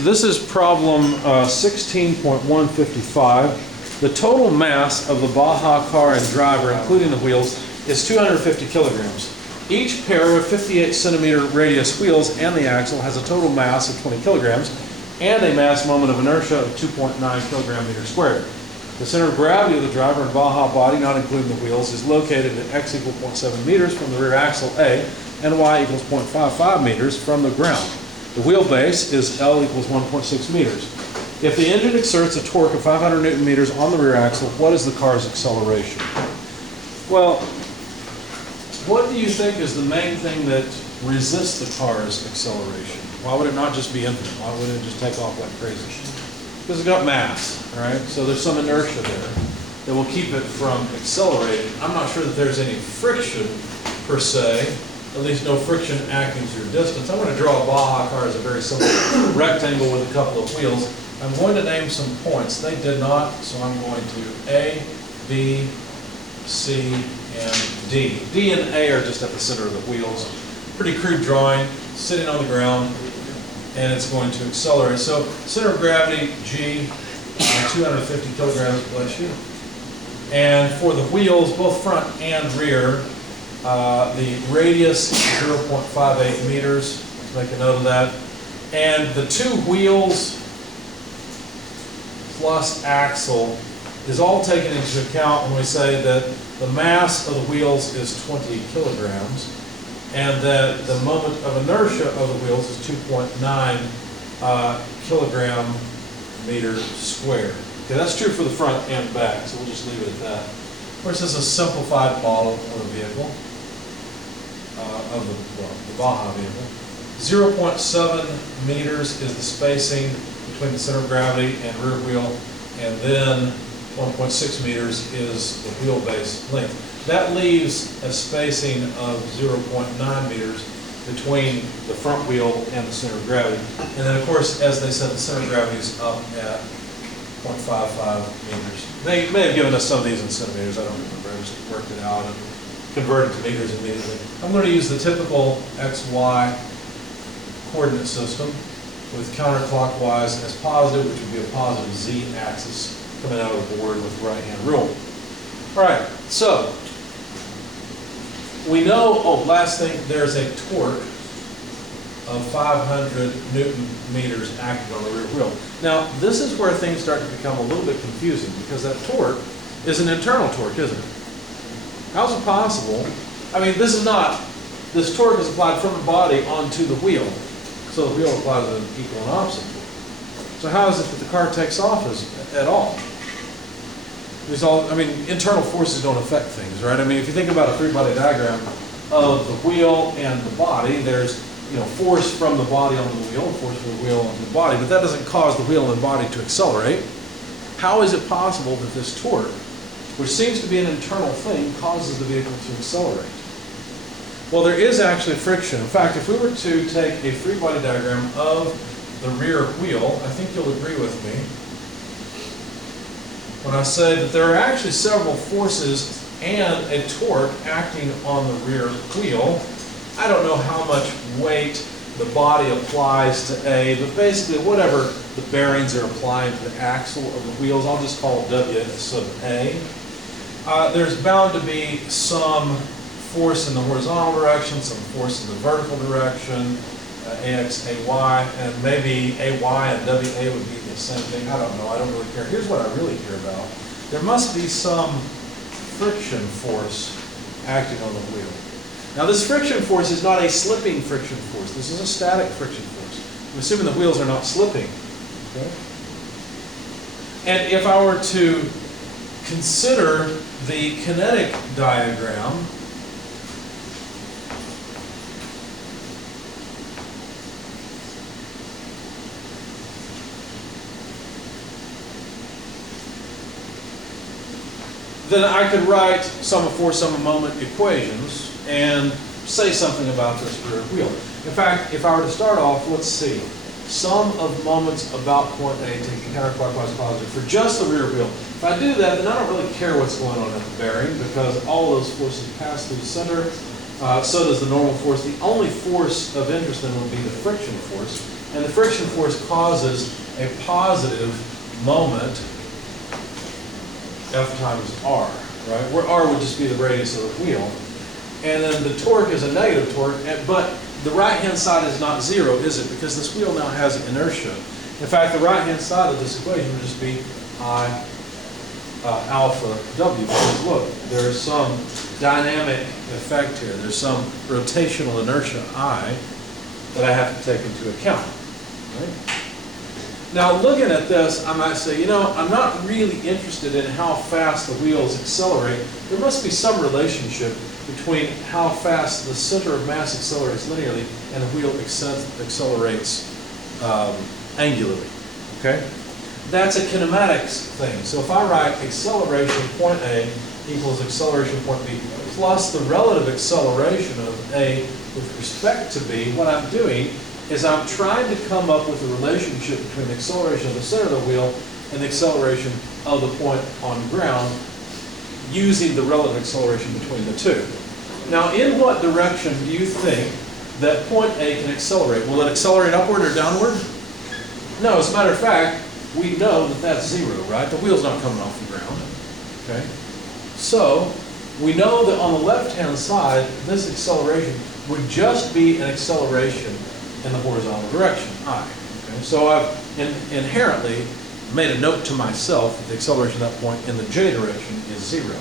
This is problem 16.155. The total mass of the Baja car and driver, including the wheels, is 250 kilograms. Each pair of 58 centimeter radius wheels and the axle has a total mass of 20 kilograms and a mass moment of inertia of 2.9 kilogram meter squared. The center of gravity of the driver and Baja body, not including the wheels, is located at x equals 0.7 meters from the rear axle A and y equals 0.55 meters from the ground. The wheelbase is L equals 1.6 meters. If the engine exerts a torque of 500 newton meters on the rear axle, what is the car's acceleration? Well, what do you think is the main thing that resists the car's acceleration? Why would it not just be infinite? Why wouldn't it just take off like crazy? Because it's got mass, right? So there's some inertia there that will keep it from accelerating. I'm not sure that there's any friction per se, at least no friction acting through distance. I'm going to draw a Baja car as a very simple rectangle with a couple of wheels. I'm going to name some points. They did not, so I'm going to A, B, C, and D. D and A are just at the center of the wheels. Pretty crude drawing, sitting on the ground, and it's going to accelerate. So center of gravity, G, 250 kilograms, bless you. And for the wheels, both front and rear, the radius, 0.58 meters. Let's make a note of that. And the two wheels plus axle is all taken into account when we say that the mass of the wheels is 20 kilograms and that the moment of inertia of the wheels is 2.9 kilogram meter squared. Okay, that's true for the front and back, so we'll just leave it at that. Of course, this is a simplified model of a vehicle, of the Baja vehicle. 0.7 meters is the spacing between the center of gravity and rear wheel, and then 1.6 meters is the wheelbase length. That leaves a spacing of 0.9 meters between the front wheel and the center of gravity. And then, of course, as they said, the center of gravity is up at 0.55 meters. They may have given us some of these in centimeters. I don't remember. I just worked it out and converted to meters immediately. I'm going to use the typical XY coordinate system with counterclockwise as positive, which would be a positive z-axis coming out of the board with the right-hand rule. All right, so we know, last thing, there's a torque of 500 newton meters acting on the rear wheel. Now, this is where things start to become a little bit confusing because that torque is an internal torque, isn't it? How's it possible? I mean, this torque is applied from the body onto the wheel. So the wheel applies an equal and opposite torque. So how is it that the car takes off at all? Internal forces don't affect things, right? I mean, if you think about a three-body diagram of the wheel and the body, there's force from the body onto the wheel, force from the wheel onto the body, but that doesn't cause the wheel and body to accelerate. How is it possible that this torque, which seems to be an internal thing, causes the vehicle to accelerate? Well, there is actually friction. In fact, if we were to take a three-body diagram of the rear wheel, I think you'll agree with me when I say that there are actually several forces and a torque acting on the rear wheel. I don't know how much weight the body applies to A, but basically whatever the bearings are applying to the axle of the wheels, I'll just call it W sub A. There's bound to be some force in the horizontal direction, some force in the vertical direction, AX, AY, and maybe AY and WA would be the same thing. I don't know. I don't really care. Here's what I really care about. There must be some friction force acting on the wheel. Now, this friction force is not a slipping friction force. This is a static friction force. I'm assuming the wheels are not slipping. Okay? And if I were to consider the kinetic diagram, then I could write sum of force, sum of moment equations and say something about this rear wheel. In fact, if I were to start off, let's see, sum of moments about point A, taking counterclockwise positive for just the rear wheel. If I do that, then I don't really care what's going on at the bearing because all those forces pass through the center. So does the normal force. The only force of interest then would be the friction force. and the friction force causes a positive moment, F times R, right? Where R would just be the radius of the wheel. And then the torque is a negative torque, but the right-hand side is not zero, is it? Because this wheel now has inertia. In fact, the right-hand side of this equation would just be I alpha W. Because look, there's some dynamic effect here. There's some rotational inertia I that I have to take into account. Right? Now, looking at this, I might say, you know, I'm not really interested in how fast the wheels accelerate. There must be some relationship between how fast the center of mass accelerates linearly and the wheel accelerates angularly. Okay? That's a kinematics thing. So if I write acceleration point A equals acceleration point B plus the relative acceleration of A with respect to B, what I'm doing is I'm trying to come up with a relationship between the acceleration of the center of the wheel and the acceleration of the point on ground using the relative acceleration between the two. Now, in what direction do you think that point A can accelerate? Will it accelerate upward or downward? No, as a matter of fact, we know that that's zero, right? The wheel's not coming off the ground, okay? So, we know that on the left-hand side, this acceleration would just be an acceleration in the horizontal direction, I. Okay? So I've inherently made a note to myself that the acceleration at that point in the j direction is zero.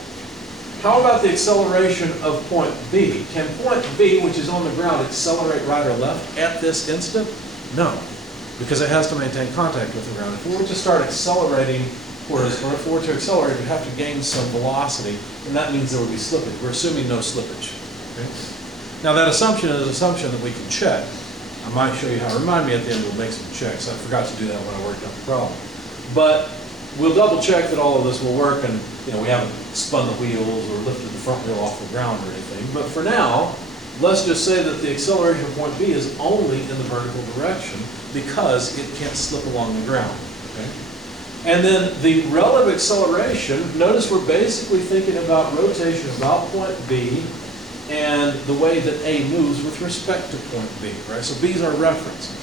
How about the acceleration of point B? Can point B, which is on the ground, accelerate right or left at this instant? No, because it has to maintain contact with the ground. If we were to start accelerating horizontal, if we were to accelerate, we'd have to gain some velocity, and that means there would be slippage. We're assuming no slippage. Okay? Now that assumption is an assumption that we can check. I might show you how. Remind me at the end, we'll make some checks. I forgot to do that when I worked out the problem. But we'll double check that all of this will work, and you know, we haven't spun the wheels or lifted the front wheel off the ground or anything. But for now, let's just say that the acceleration of point B is only in the vertical direction because it can't slip along the ground. Okay? And then the relative acceleration, notice we're basically thinking about rotation about point B and the way that A moves with respect to point B, right? So B is our reference.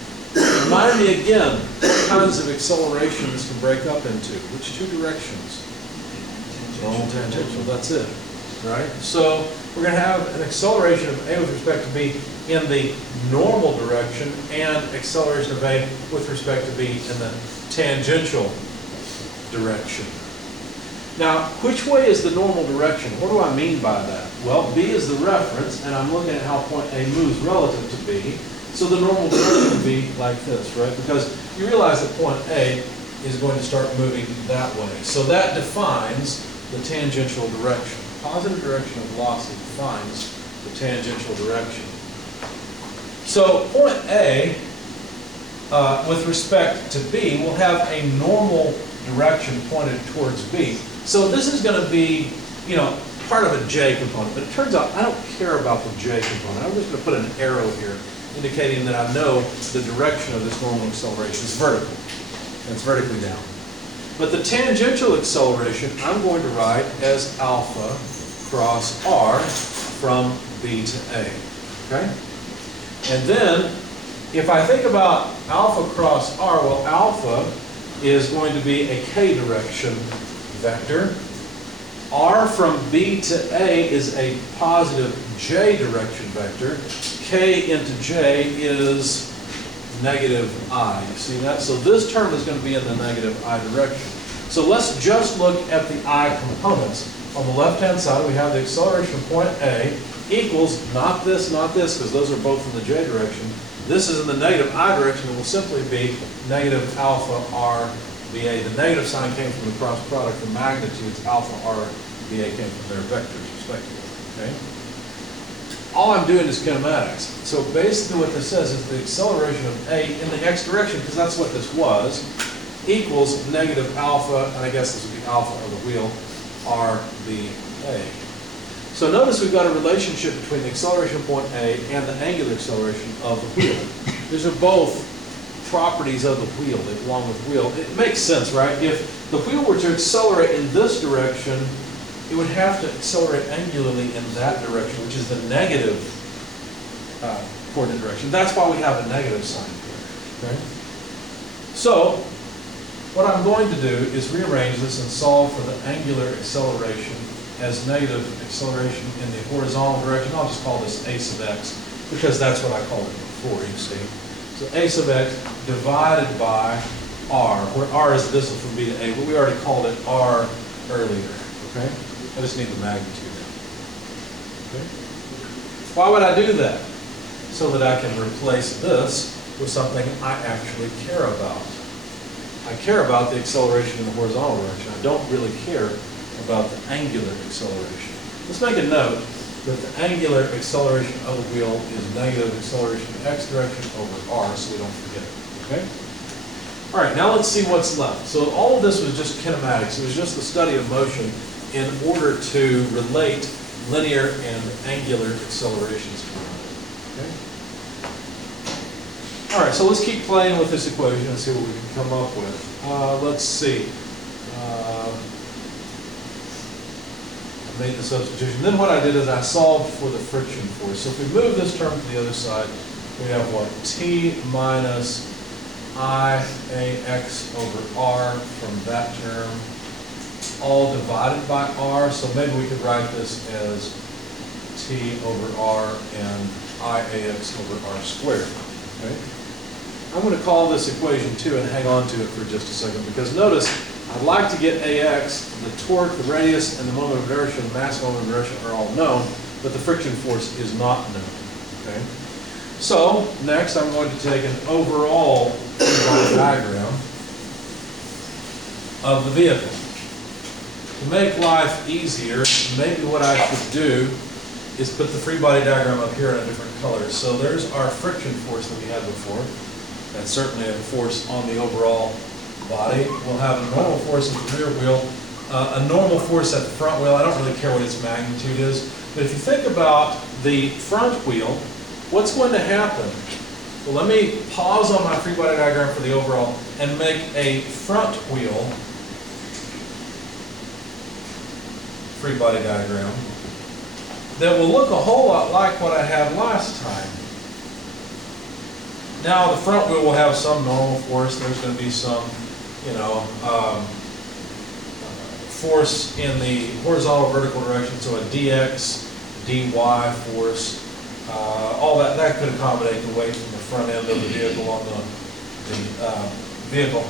Remind me again, what kinds of acceleration this can break up into. Which two directions? Normal, tangential, that's it, right? So we're going to have an acceleration of A with respect to B in the normal direction and acceleration of A with respect to B in the tangential direction. Now, which way is the normal direction? What do I mean by that? Well, B is the reference, and I'm looking at how point A moves relative to B. So the normal direction would be like this, right? Because you realize that point A is going to start moving that way. So that defines the tangential direction. Positive direction of velocity defines the tangential direction. So point A, with respect to B, will have a normal direction pointed towards B. So this is going to be, you know, part of a J component. But it turns out I don't care about the J component. I'm just going to put an arrow here indicating that I know the direction of this normal acceleration is vertical. And it's vertically down. But the tangential acceleration I'm going to write as alpha cross R from B to A. Okay? And then, if I think about alpha cross R, well, alpha is going to be a K direction vector. R from B to A is a positive J direction vector. K into J is negative I. You see that? So this term is going to be in the negative I direction. So let's just look at the I components. On the left-hand side, we have the acceleration of point A equals not this, because those are both in the J direction. This is in the negative I direction. It will simply be negative alpha R BA. The negative sign came from the cross product. The magnitudes alpha R BA came from their vectors, respectively. Okay? All I'm doing is kinematics. So basically what this says is the acceleration of A in the x direction, because that's what this was, equals negative alpha, and I guess this would be alpha of the wheel, RBA. So notice we've got a relationship between the acceleration of point A and the angular acceleration of the wheel. These are both properties of the wheel. They belong with the wheel. It makes sense, right? If the wheel were to accelerate in this direction, it would have to accelerate angularly in that direction, which is the negative coordinate direction. That's why we have a negative sign here. Okay? So, what I'm going to do is rearrange this and solve for the angular acceleration as negative acceleration in the horizontal direction. I'll just call this a sub x, because that's what I called it before, you see. So a sub x divided by r, where r is the distance from b to a, but we already called it r earlier, okay? I just need the magnitude now. Okay? Why would I do that? So that I can replace this with something I actually care about. I care about the acceleration in the horizontal direction. I don't really care about the angular acceleration. Let's make a note that the angular acceleration of the wheel is negative acceleration in x direction over r, so we don't forget it, okay? All right, now let's see what's left. So all of this was just kinematics. It was just the study of motion in order to relate linear and angular accelerations. Okay? All right, so let's keep playing with this equation and see what we can come up with. Let's see. I made the substitution. Then what I did is I solved for the friction force. So if we move this term to the other side, we have what? T minus Iax over r from that term, all divided by r. So maybe we could write this as T over r and Iax over r squared. Okay? I'm going to call this equation 2 and hang on to it for just a second, because notice I'd like to get Ax, the torque, the radius, and the moment of inertia, the mass moment of inertia are all known, but the friction force is not known. Okay? So next I'm going to take an overall free-body diagram of the vehicle. To make life easier, maybe what I should do is put the free body diagram up here in a different color. So there's our friction force that we had before. That's certainly a force on the overall body. We'll have a normal force at the rear wheel, a normal force at the front wheel. I don't really care what its magnitude is, but if you think about the front wheel, what's going to happen? Well, let me pause on my free body diagram for the overall and make a front wheel free body diagram that will look a whole lot like what I had last time. Now the front wheel will have some normal force. There's going to be some, force in the horizontal vertical direction, so a dx, dy force, all that could accommodate the weight from the front end of the vehicle on the vehicle,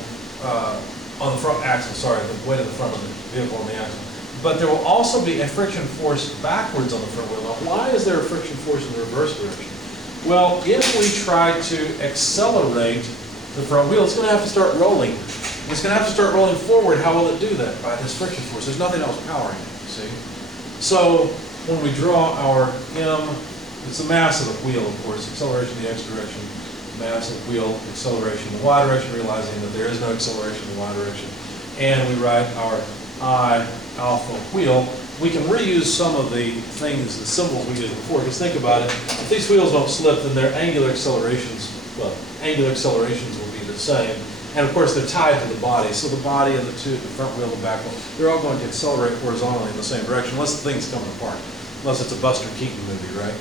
on the front axle, sorry, the weight of the front of the vehicle on the axle. But there will also be a friction force backwards on the front wheel. Now, why is there a friction force in the reverse direction? Well, if we try to accelerate the front wheel, it's going to have to start rolling. It's going to have to start rolling forward. How will it do that? By this friction force. There's nothing else powering it, you see? So when we draw our M, it's the mass of the wheel, of course, acceleration in the x direction, mass of the wheel, acceleration in the y direction, realizing that there is no acceleration in the y direction. And we write our I alpha wheel. We can reuse some of the things, the symbols we did before, because think about it, if these wheels don't slip, then their angular accelerations, well, angular accelerations will be the same. And of course, they're tied to the body. So the body and the two, the front wheel and the back wheel, they're all going to accelerate horizontally in the same direction, unless the thing's coming apart. Unless it's a Buster Keaton movie, right?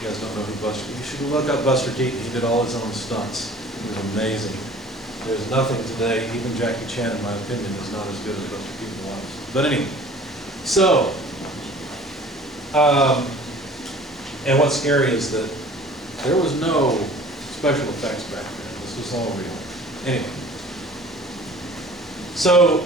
You guys don't know who Buster Keaton is. You should look up Buster Keaton. He did all his own stunts. He was amazing. There's nothing today, even Jackie Chan, in my opinion, is not as good as Buster Keaton was. But anyway, so, and what's scary is that there was no special effects back then. This was all real. Anyway, so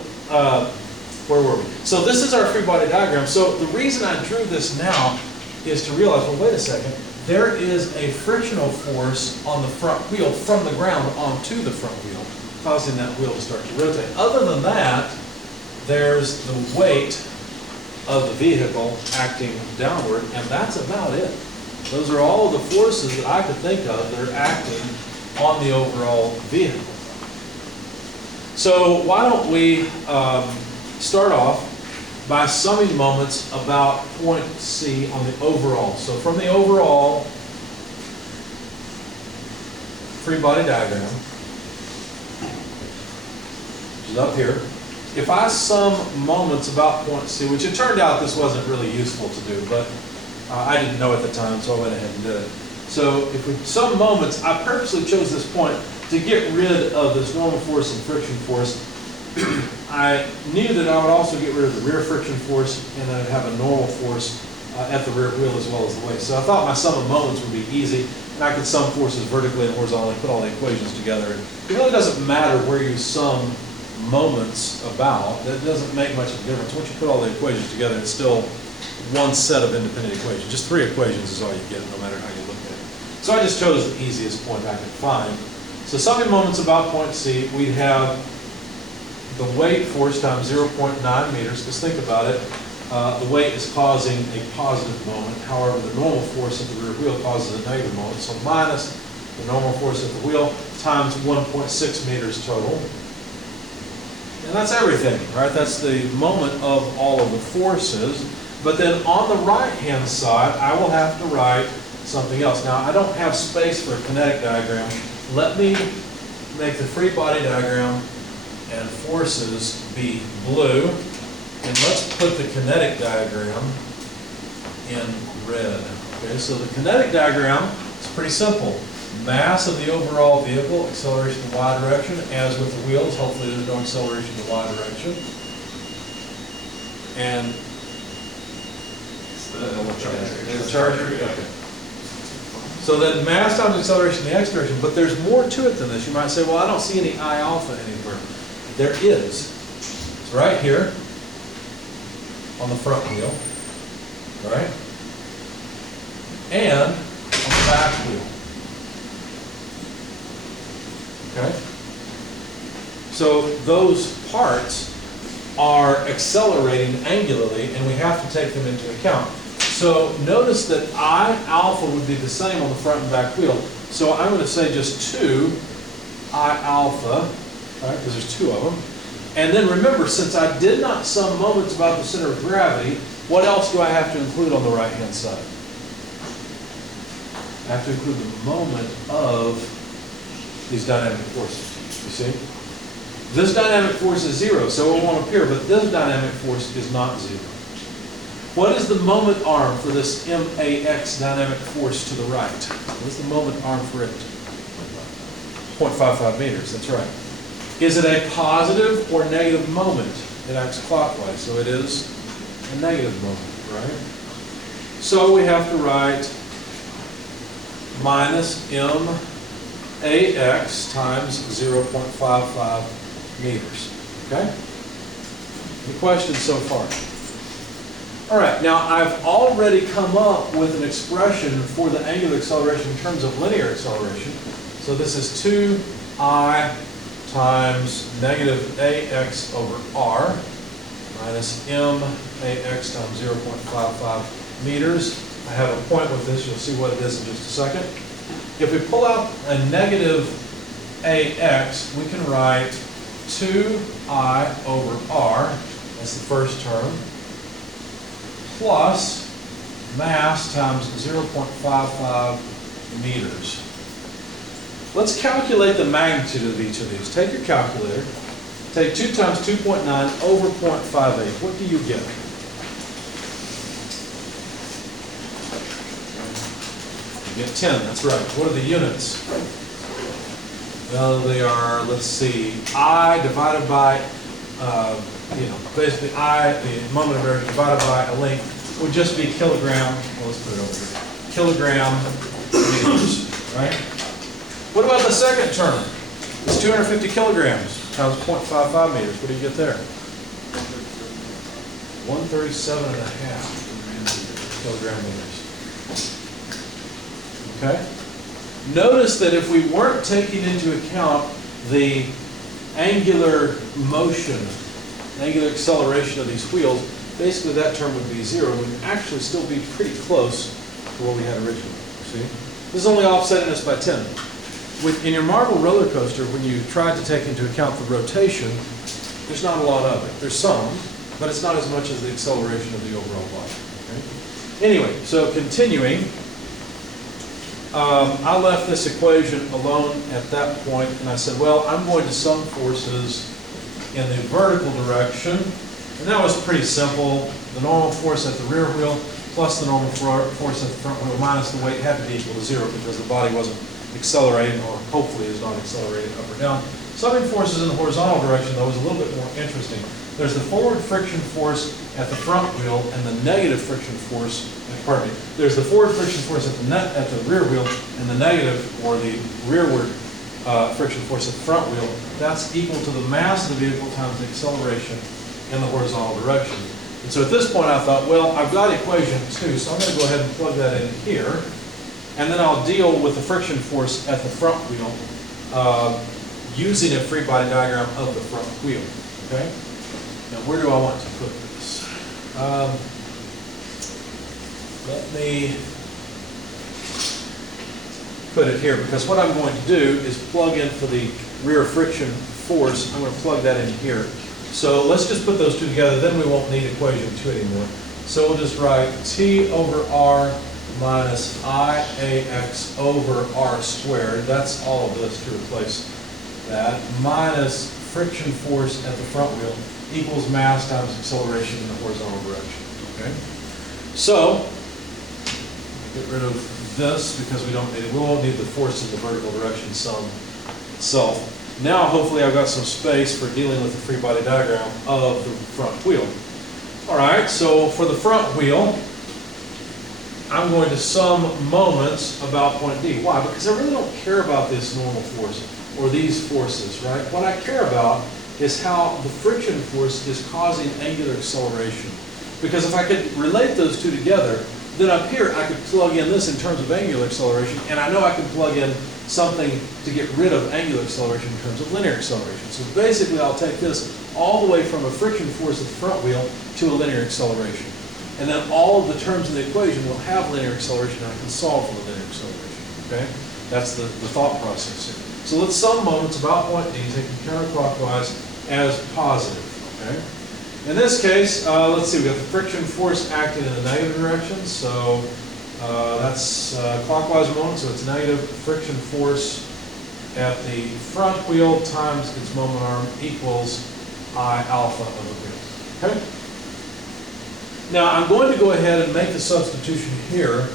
where were we? So this is our free body diagram. So the reason I drew this now is to realize, well, wait a second, there is a frictional force on the front wheel from the ground onto the front wheel, causing that wheel to start to rotate. Other than that, there's the weight of the vehicle acting downward, and that's about it. Those are all the forces that I could think of that are acting on the overall vehicle. So why don't we start off by summing moments about point C on the overall. So from the overall free body diagram, which is up here, if I sum moments about point C, which it turned out this wasn't really useful to do, but I didn't know at the time, so I went ahead and did it. So if we sum moments, I purposely chose this point to to get rid of this normal force and friction force, I knew that I would also get rid of the rear friction force, and I'd have a normal force at the rear wheel as well as the weight. So I thought my sum of moments would be easy, and I could sum forces vertically and horizontally, put all the equations together. And it really doesn't matter where you sum moments about. That doesn't make much of a difference. Once you put all the equations together, it's still one set of independent equations. Just 3 equations is all you get, no matter how you look at it. So I just chose the easiest point I could find. So summing moments about point C, we'd have the weight force times 0.9 meters, because think about it, the weight is causing a positive moment. However, the normal force at the rear wheel causes a negative moment. So minus the normal force at the wheel times 1.6 meters total. And that's everything, right? That's the moment of all of the forces. But then on the right-hand side, I will have to write something else. Now, I don't have space for a kinetic diagram. Let me make the free body diagram and forces be blue. And let's put the kinetic diagram in red. Okay, so the kinetic diagram is pretty simple. Mass of the overall vehicle, acceleration in the y direction, as with the wheels. Hopefully there's no acceleration in the y direction. And the charger. Okay. So then mass times acceleration in the x direction, but there's more to it than this. You might say, well, I don't see any I alpha anywhere. There is. It's right here on the front wheel, right? And on the back wheel. Okay? So those parts are accelerating angularly, and we have to take them into account. So notice that I alpha would be the same on the front and back wheel. So I'm going to say just 2 I alpha, right, because there's 2 of them. And then remember, since I did not sum moments about the center of gravity, what else do I have to include on the right-hand side? I have to include the moment of these dynamic forces, you see? This dynamic force is 0, so it won't appear, but this dynamic force is not 0. What is the moment arm for this MAX dynamic force to the right? What is the moment arm for it? 0.55 meters, that's right. Is it a positive or negative moment? It acts clockwise, so it is a negative moment, right? So we have to write minus MAX times 0.55 meters, okay? Any questions so far? All right, now I've already come up with an expression for the angular acceleration in terms of linear acceleration. So this is 2I times negative AX over R minus MAX times 0.55 meters. I have a point with this. You'll see what it is in just a second. If we pull out a negative AX, we can write 2I over R, that's the first term, plus mass times 0.55 meters. Let's calculate the magnitude of each of these. Take your calculator. Take 2 times 2.9 over 0.58. What do you get? You get 10, that's right. What are the units? Well, they are, let's see, I divided by, basically I, the moment of inertia divided by a length would just be kilogram, well, let's put it over here, kilogram meters, right? What about the second term? It's 250 kilograms times 0.55 meters. What do you get there? 137.5 kilogram meters. Okay? Notice that if we weren't taking into account the angular motion, angular acceleration of these wheels, basically that term would be 0. We'd actually still be pretty close to what we had originally. See? This is only offsetting us by 10. In your marble roller coaster, when you try to take into account the rotation, there's not a lot of it. There's some, but it's not as much as the acceleration of the overall body. Okay? Anyway, so continuing, I left this equation alone at that point, and I said, well, I'm going to sum forces in the vertical direction, and that was pretty simple. The normal force at the rear wheel plus the normal force at the front wheel minus the weight had to be equal to 0 because the body wasn't accelerating, or hopefully is not accelerating up or down. Subbing forces in the horizontal direction, though, is a little bit more interesting. There's the forward friction force at the front wheel and the negative friction force, pardon me, there's the forward friction force at the rear wheel and the negative, or the rearward friction force at the front wheel. That's equal to the mass of the vehicle times the acceleration in the horizontal direction. And so at this point I thought, well, I've got equation 2, so I'm going to go ahead and plug that in here. And then I'll deal with the friction force at the front wheel using a free body diagram of the front wheel. Okay? Now where do I want to put this? Let me put it here, because what I'm going to do is plug in for the rear friction force. I'm going to plug that in here. So let's just put those two together, then we won't need equation 2 anymore. So we'll just write T over R minus IAX over R squared. That's all of this to replace that, minus friction force at the front wheel equals mass times acceleration in the horizontal direction. Okay? So, get rid of this because we won't need the force in the vertical direction sum itself. Now, hopefully, I've got some space for dealing with the free body diagram of the front wheel. All right, so for the front wheel, I'm going to sum moments about point D. Why? Because I really don't care about this normal force or these forces, right? What I care about is how the friction force is causing angular acceleration. Because if I could relate those two together, then up here I could plug in this in terms of angular acceleration, and I know I can plug in something to get rid of angular acceleration in terms of linear acceleration. So basically I'll take this all the way from a friction force at the front wheel to a linear acceleration. And then all of the terms in the equation will have linear acceleration, and I can solve for the linear acceleration. Okay? That's the thought process here. So let's sum moments about point D, taking counterclockwise as positive. Okay? In this case, let's see, we've got the friction force acting in the negative direction, so that's clockwise moment, so it's negative friction force at the front wheel times its moment arm equals I alpha of the wheel. Okay? Now I'm going to go ahead and make the substitution here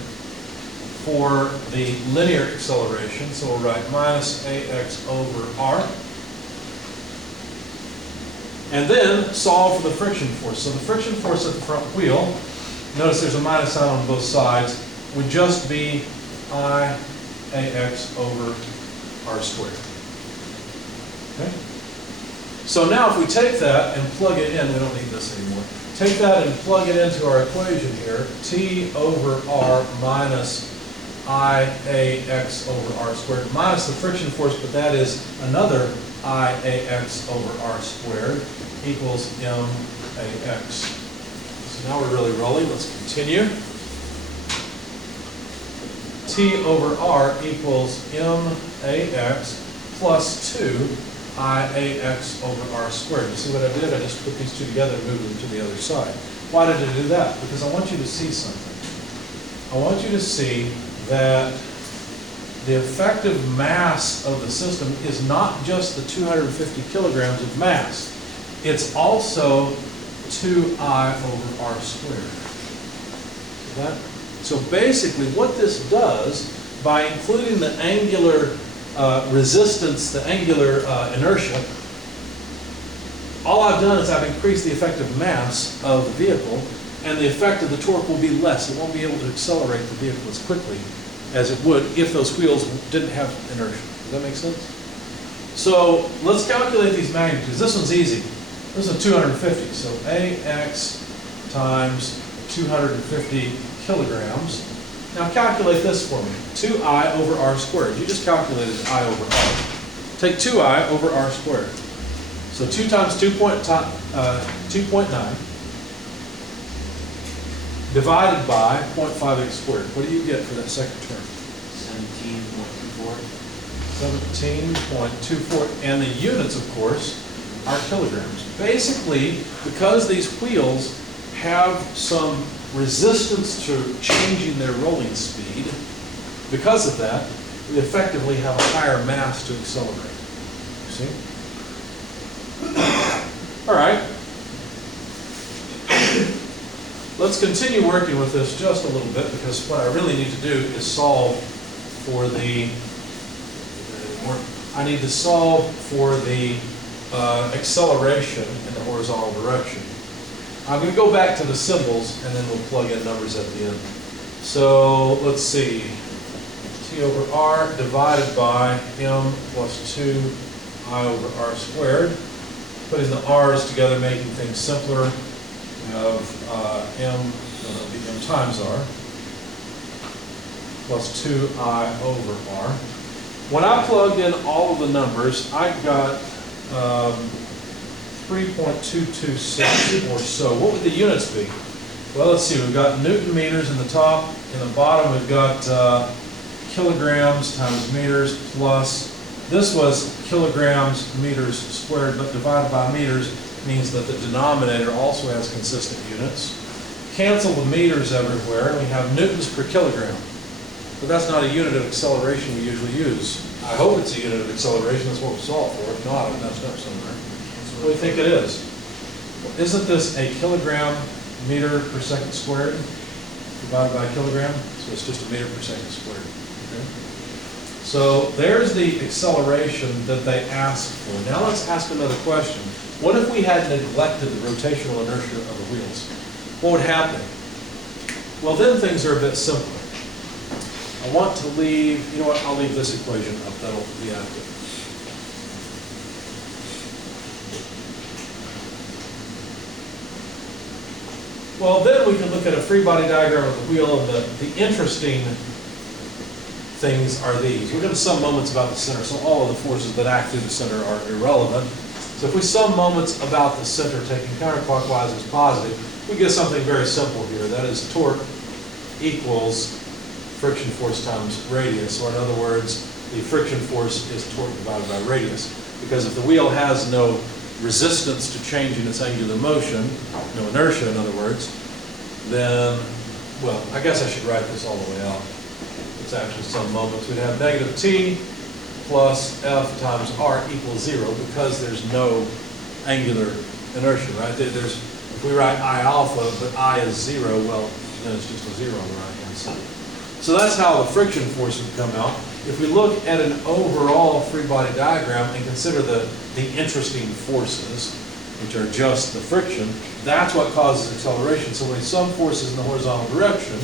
for the linear acceleration, so we'll write minus AX over R. And then solve for the friction force. So the friction force at the front wheel, notice there's a minus sign on both sides, would just be IAX over R squared. Okay? So now if we take that and plug it in, we don't need this anymore. Take that and plug it into our equation here, T over R minus IAX over R squared, minus the friction force, but that is another IAX over R squared equals MAX. So now we're really rolling. Let's continue. T over R equals MAX plus 2 IAX over R squared. You see what I did? I just put these two together and moved them to the other side. Why did I do that? Because I want you to see something. I want you to see that the effective mass of the system is not just the 250 kilograms of mass. It's also 2I over R squared. So basically what this does, by including the angular resistance, the angular inertia, all I've done is I've increased the effective mass of the vehicle, and the effect of the torque will be less. It won't be able to accelerate the vehicle as quickly as it would if those wheels didn't have inertia. Does that make sense? So let's calculate these magnitudes. This one's easy. This is 250. So AX times 250 kilograms. Now calculate this for me. 2I over R squared. You just calculated I over R. Take 2I over R squared. So 2 times 2.9 divided by 0.5x squared. What do you get for that second term? 17.24. 17.24. And the units, of course, are kilograms. Basically, because these wheels have some resistance to changing their rolling speed, because of that, we effectively have a higher mass to accelerate. You see? All right. Let's continue working with this just a little bit, because what I really need to do is solve for the I need to solve for the acceleration in the horizontal direction. I'm going to go back to the symbols and then we'll plug in numbers at the end. So let's see, T over R divided by M plus 2I over R squared. Putting the R's together, making things simpler, we have that'll be M times R plus 2I over R. When I plugged in all of the numbers, I got 3.226 or so. What would the units be? Well, let's see. We've got Newton meters in the top. In the bottom, we've got kilograms times meters plus, this was kilograms meters squared, but divided by meters means that the denominator also has consistent units. Cancel the meters everywhere, and we have newtons per kilogram. But that's not a unit of acceleration we usually use. I hope it's a unit of acceleration, that's what we solve for. If not, I messed up somewhere. What do you think it is? Well, isn't this a kilogram meter per second squared divided by a kilogram? So it's just a meter per second squared. Okay? So there's the acceleration that they asked for. Now let's ask another question. What if we had neglected the rotational inertia of the wheels? What would happen? Well, then things are a bit simpler. I want to leave, you know what, I'll leave this equation up, that'll be adequate. Well, then we can look at a free body diagram of the wheel, and the interesting things are these. We're going to sum moments about the center, so all of the forces that act through the center are irrelevant. So if we sum moments about the center, taking counterclockwise as positive, we get something very simple here. That is torque equals friction force times radius, or in other words, the friction force is torque divided by radius. Because if the wheel has no resistance to changing its angular motion, no inertia in other words, then, well, I guess I should write this all the way out. It's actually some moments. We'd have negative t plus F times R equals 0 because there's no angular inertia, right? If we write I alpha, but I is 0, well, then it's just a 0 on the right-hand side. So that's how the friction force would come out. If we look at an overall free body diagram and consider the interesting forces, which are just the friction, that's what causes acceleration. So when we sum forces in the horizontal direction,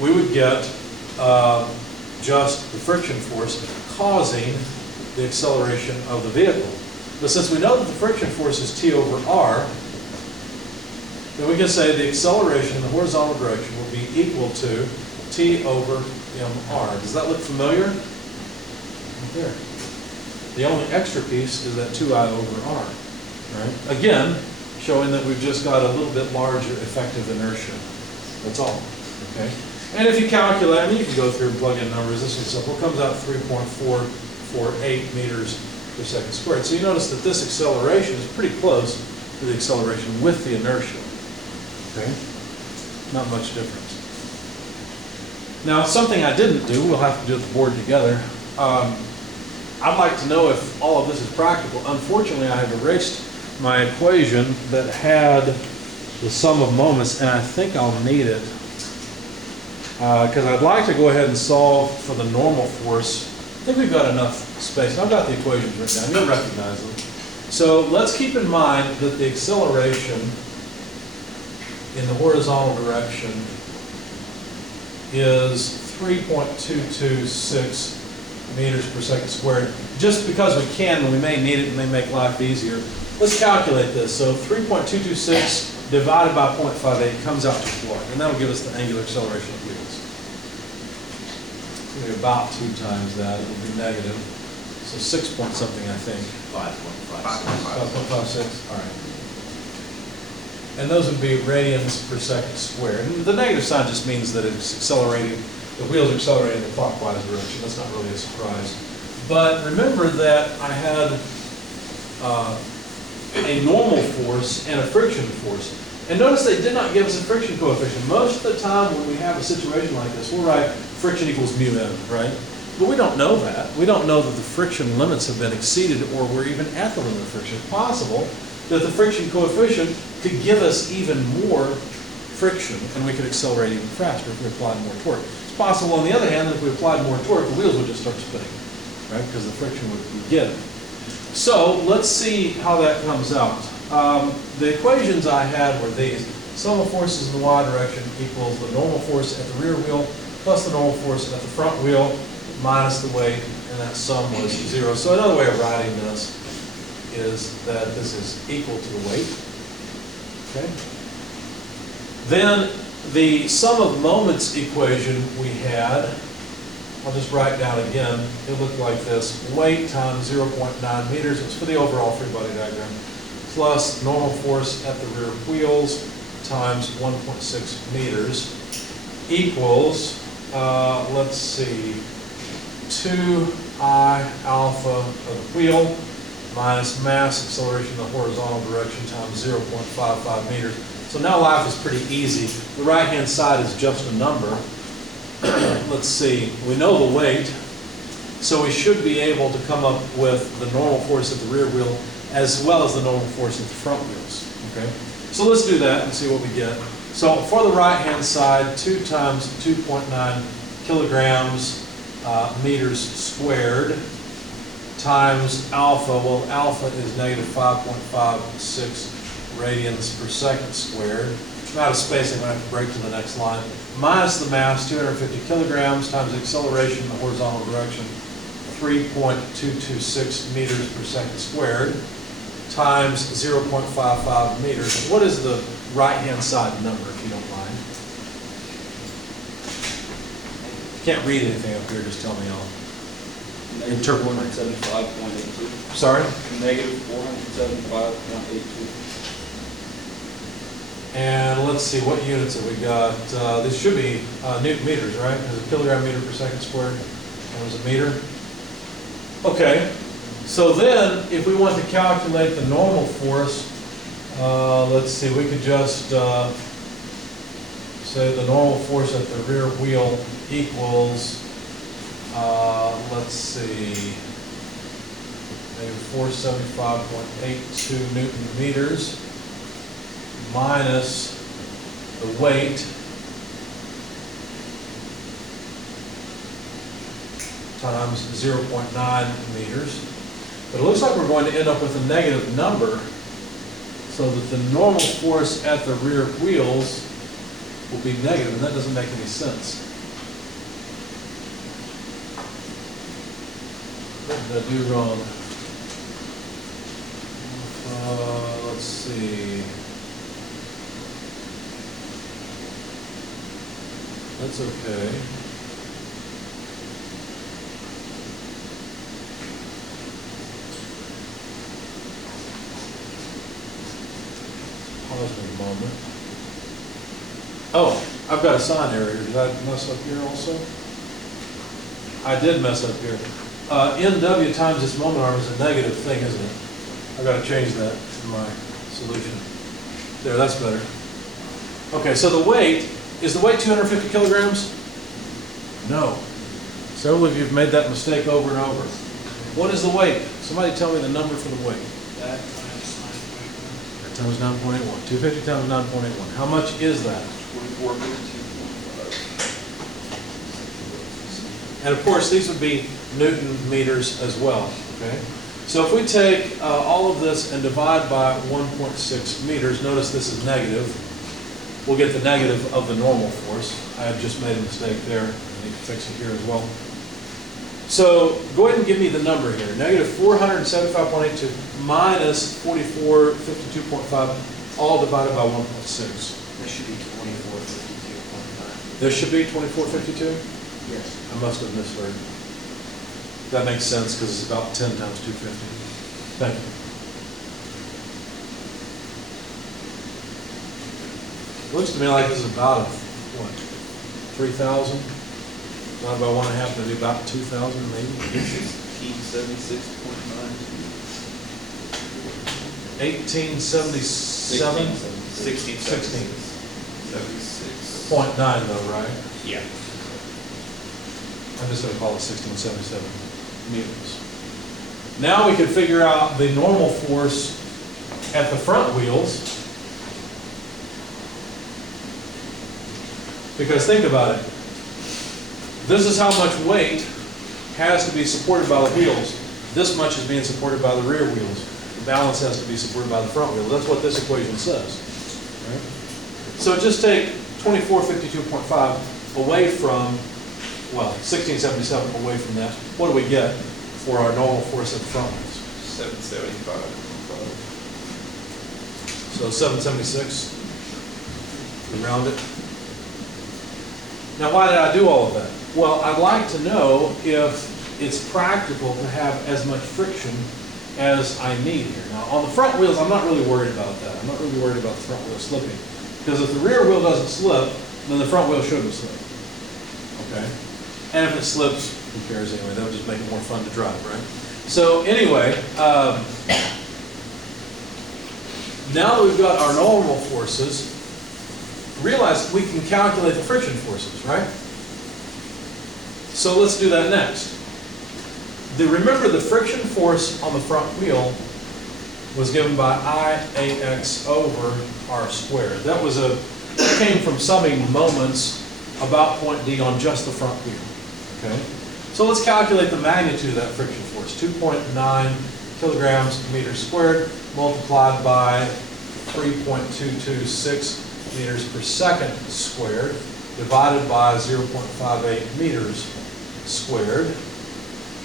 we would get just the friction force causing the acceleration of the vehicle. But since we know that the friction force is T over R, then we can say the acceleration in the horizontal direction will be equal to T over mr. Does that look familiar? Right there. The only extra piece is that 2I over R. Right? Again, showing that we've just got a little bit larger effective inertia. That's all. Okay? And if you calculate, I mean, you can go through and plug in numbers. This is simple. It comes out 3.448 meters per second squared. So you notice that this acceleration is pretty close to the acceleration with the inertia. Okay? Not much difference. Now, something I didn't do, we'll have to do at the board together. I'd like to know if all of this is practical. Unfortunately, I have erased my equation that had the sum of moments, and I think I'll need it. Because I'd like to go ahead and solve for the normal force. I think we've got enough space. I've got the equations written down. You'll recognize them. So let's keep in mind that the acceleration in the horizontal direction is 3.226 meters per second squared. Just because we can, when we may need it, it may make life easier. Let's calculate this. So 3.226 divided by 0.58 comes out to what? And that'll give us the angular acceleration of wheels. It's going to be about 2 times that. It'll be negative. So 6 point something, I think. 5.56. All right. And those would be radians per second squared. And the negative sign just means that it's accelerating, the wheels are accelerating in the clockwise direction. That's not really a surprise. But remember that I had a normal force and a friction force. And notice they did not give us a friction coefficient. Most of the time when we have a situation like this, we'll write friction equals mu m, right? But we don't know that. We don't know that the friction limits have been exceeded or we're even at the limit of friction. It's possible that the friction coefficient could give us even more friction and we could accelerate even faster if we applied more torque. It's possible, on the other hand, that if we applied more torque, the wheels would just start spinning. right? Because the friction would get it. So let's see how that comes out. The equations I had were these. Sum of forces in the y direction equals the normal force at the rear wheel plus the normal force at the front wheel minus the weight, and that sum was 0. So another way of writing this is that this is equal to the weight. Okay. Then the sum of moments equation we had, I'll just write down again, it looked like this: weight times 0.9 meters, it's for the overall free body diagram, plus normal force at the rear wheels times 1.6 meters equals, let's see, 2I alpha of the wheel minus mass acceleration in the horizontal direction times 0.55 meters. So now life is pretty easy. The right-hand side is just a number. Let's see, we know the weight, so we should be able to come up with the normal force at the rear wheel as well as the normal force at the front wheels. Okay, so let's do that and see what we get. So for the right-hand side, 2 times 2.9 kilograms meters squared times alpha. Well, alpha is negative 5.56 radians per second squared. I'm out of space, I'm going to have to break to the next line. Minus the mass, 250 kilograms, times acceleration in the horizontal direction, 3.226 meters per second squared, times 0.55 meters. What is the right-hand side number, if you don't mind? Can't read anything up here, just tell me I'll interpret. 475.82. Sorry? Negative 475.82. And let's see, what units have we got? This should be Newton meters, right? There's a kilogram meter per second squared, and there's a meter. Okay, so then if we want to calculate the normal force, let's see, we could just say the normal force at the rear wheel equals, let's see, maybe 475.82 Newton meters minus the weight times 0.9 meters. But it looks like we're going to end up with a negative number, so that the normal force at the rear wheels will be negative, and that doesn't make any sense. What did I do wrong? Let's see. That's okay. Pause for a moment. Oh, I've got a sign error here. Did I mess up here also? I did mess up here. NW times this moment arm is a negative thing, isn't it? I've got to change that in my solution. There, that's better. Okay, so the weight, is the weight 250 kilograms? No. Several of you have made that mistake over and over. What is the weight? Somebody tell me the number for the weight. That Times 9.81. 250 times 9.81. How much is that? 24.52. And of course, these would be Newton meters as well. Okay. So if we take all of this and divide by 1.6 meters, notice this is negative. We'll get the negative of the normal force. I had just made a mistake there. I need to fix it here as well. So go ahead and give me the number here. Negative 475.82 minus 4452.5, all divided by 1.6. There should be 2452.5. There should be 2452? Yes. I must have misheard. That makes sense because it's about 10 times 250. Thank you. Looks to me like this is about, what, 3,000? Divided by 1.5, maybe about 2,000 maybe? 1877? 16.9 though, right? Yeah. I'm just going to call it 1677 meters. Now we can figure out the normal force at the front wheels. Because think about it. This is how much weight has to be supported by the wheels. This much is being supported by the rear wheels. The balance has to be supported by the front wheel. That's what this equation says. Right? So just take 2452.5 away from, well, 1677 away from that. What do we get for our normal force at the front wheels? 775. So 776, we round it. Now, why did I do all of that? Well, I'd like to know if it's practical to have as much friction as I need here. Now, on the front wheels, I'm not really worried about that. I'm not really worried about the front wheel slipping. Because if the rear wheel doesn't slip, then the front wheel shouldn't slip. Okay? And if it slips, who cares anyway? That would just make it more fun to drive, right? So anyway, now that we've got our normal forces, realize we can calculate the friction forces, right? So let's do that next. Remember, the friction force on the front wheel was given by IAX over R squared. That came from summing moments about point D on just the front wheel. Okay? So let's calculate the magnitude of that friction force. 2.9 kilograms meters squared multiplied by 3.226 meters per second squared divided by 0.58 meters squared.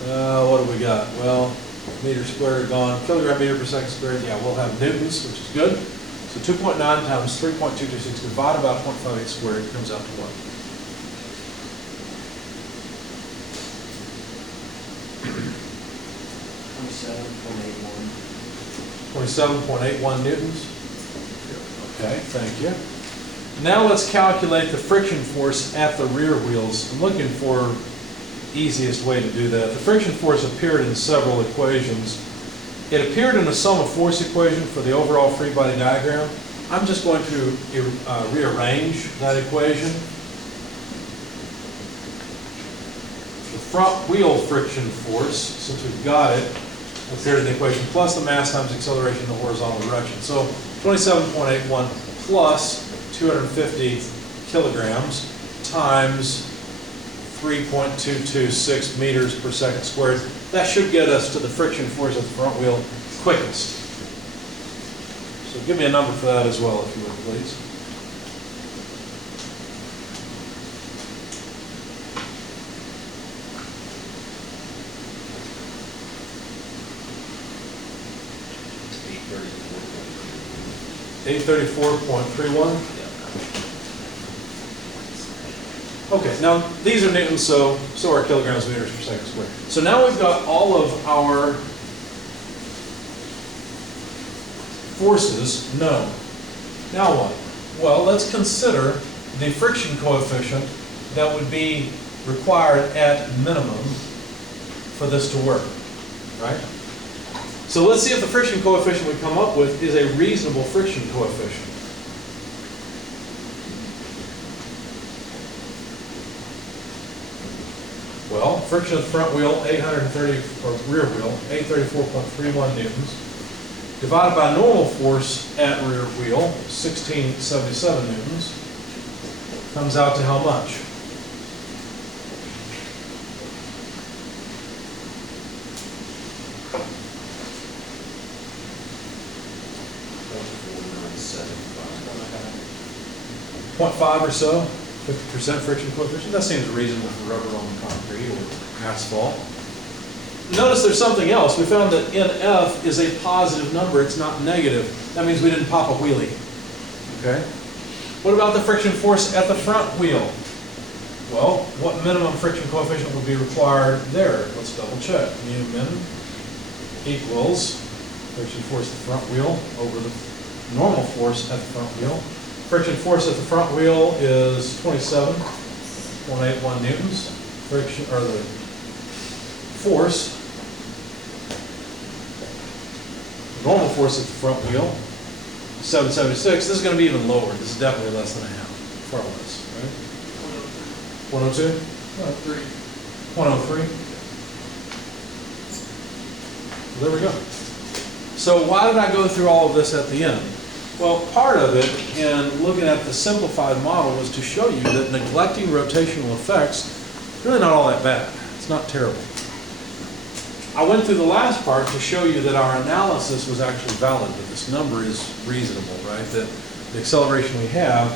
What do we got? Well, meters squared gone. Kilogram meter per second squared. Yeah, we'll have newtons, which is good. So 2.9 times 3.226 divided by 0.58 squared comes out to what? 27.81 newtons. Okay, thank you. Now let's calculate the friction force at the rear wheels. I'm looking for easiest way to do that. The friction force appeared in several equations. It appeared in the sum of force equation for the overall free body diagram. I'm just going to rearrange that equation. The front wheel friction force, since we've got it, appeared in the equation, plus the mass times acceleration in the horizontal direction. So 27.81 plus 250 kilograms times 3.226 meters per second squared. That should get us to the friction force at the front wheel quickest. So give me a number for that as well, if you would, please. $834.31. Okay, now these are newtons, so are kilograms meters per second squared. So now we've got all of our forces known. Now what? Well, let's consider the friction coefficient that would be required at minimum for this to work, right? So let's see if the friction coefficient we come up with is a reasonable friction coefficient. Well, friction at the front wheel, 830, or rear wheel, 834.31 newtons, divided by normal force at rear wheel, 1677 newtons, comes out to how much? .5 or so, 50% friction coefficient. That seems reasonable for rubber on concrete or asphalt. Notice there's something else. We found that NF is a positive number. It's not negative. That means we didn't pop a wheelie. Okay? What about the friction force at the front wheel? Well, what minimum friction coefficient would be required there? Let's double check. Mu min equals friction force at the front wheel over the normal force at the front wheel. Friction force at the front wheel is 27.81 newtons. Friction, or the force, normal force at the front wheel, 776. This is going to be even lower. This is definitely less than a half, far less, right? 102? 103. 103. There we go. So why did I go through all of this at the end? Well, part of it in looking at the simplified model was to show you that neglecting rotational effects is really not all that bad. It's not terrible. I went through the last part to show you that our analysis was actually valid, that this number is reasonable, right? That the acceleration we have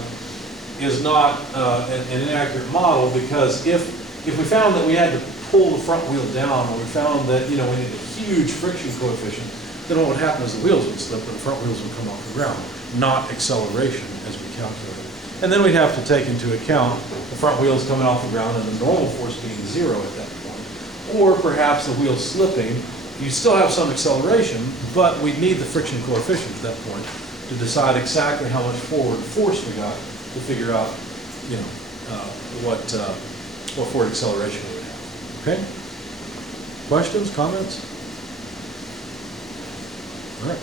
is not an inaccurate model, because if we found that we had to pull the front wheel down, or we found that, you know, we needed a huge friction coefficient, then what would happen is the wheels would slip and the front wheels would come off the ground, not acceleration as we calculated. And then we'd have to take into account the front wheels coming off the ground and the normal force being 0 at that point. Or perhaps the wheels slipping. You still have some acceleration, but we need the friction coefficient at that point to decide exactly how much forward force we got to figure out, you know, what forward acceleration we would have. Okay? Questions, comments? All right.